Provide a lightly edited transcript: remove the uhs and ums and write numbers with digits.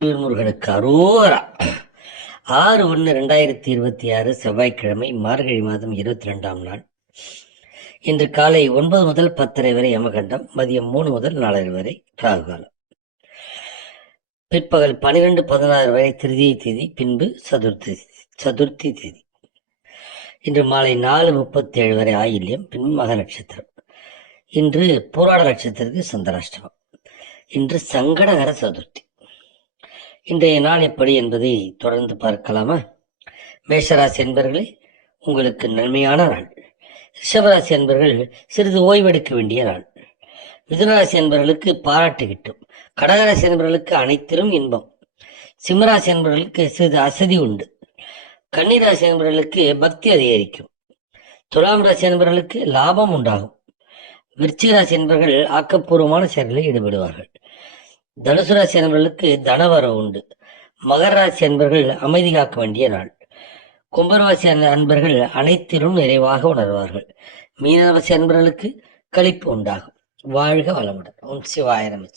முருகனுக்கு அரோரா. 6/1/2026 செவ்வாய்க்கிழமை, மார்கழி மாதம் 22ஆம் நாள். இன்று காலை 9 முதல் 10:30 வரை யமகண்டம், மதியம் 3 முதல் 4:30 வரை ராகுகாலம், பிற்பகல் 12:16 வரை திருதியை தேதி, பின்பு சதுர்த்தி தேதி. இன்று மாலை 4:37 வரை ஆயில்யம், பின்பு மக நட்சத்திரம். இன்று பூராட நட்சத்திரத்துக்கு சந்திராஷ்டமம். இன்று சங்கடகர சதுர்த்தி. இன்றைய நாள் எப்படி என்பதை தொடர்ந்து பார்க்கலாமா? மேஷராசி என்பர்களே, உங்களுக்கு நன்மையான நாள். ரிஷபராசி என்பர்கள் சிறிது ஓய்வெடுக்க வேண்டிய நாள். மிதுனராசி என்பவர்களுக்கு பாராட்டு கிட்டும். கடகராசி என்பவர்களுக்கு அனைத்திலும் இன்பம். சிம்மராசி என்பவர்களுக்கு சிறிது அசதி உண்டு. கன்னிராசி என்பவர்களுக்கு பக்தி அதிகரிக்கும். துலாம் ராசி என்பவர்களுக்கு லாபம் உண்டாகும். விருச்சிக ராசி என்பவர்கள் ஆக்கப்பூர்வமான செயல்களில் ஈடுபடுவார்கள். தனுசு ராசி என்பவர்களுக்கு தனவரவு உண்டு. மகர ராசி அன்பர்கள் அமைதி காக்க வேண்டிய நாள். கும்பராசி அன்பர்கள் அனைத்திலும் நிறைவாக உணர்வார்கள். மீனராசி அன்பர்களுக்கு களிப்பு உண்டாகும். வாழ்க வளமுடன். ஓம் சிவாய நம.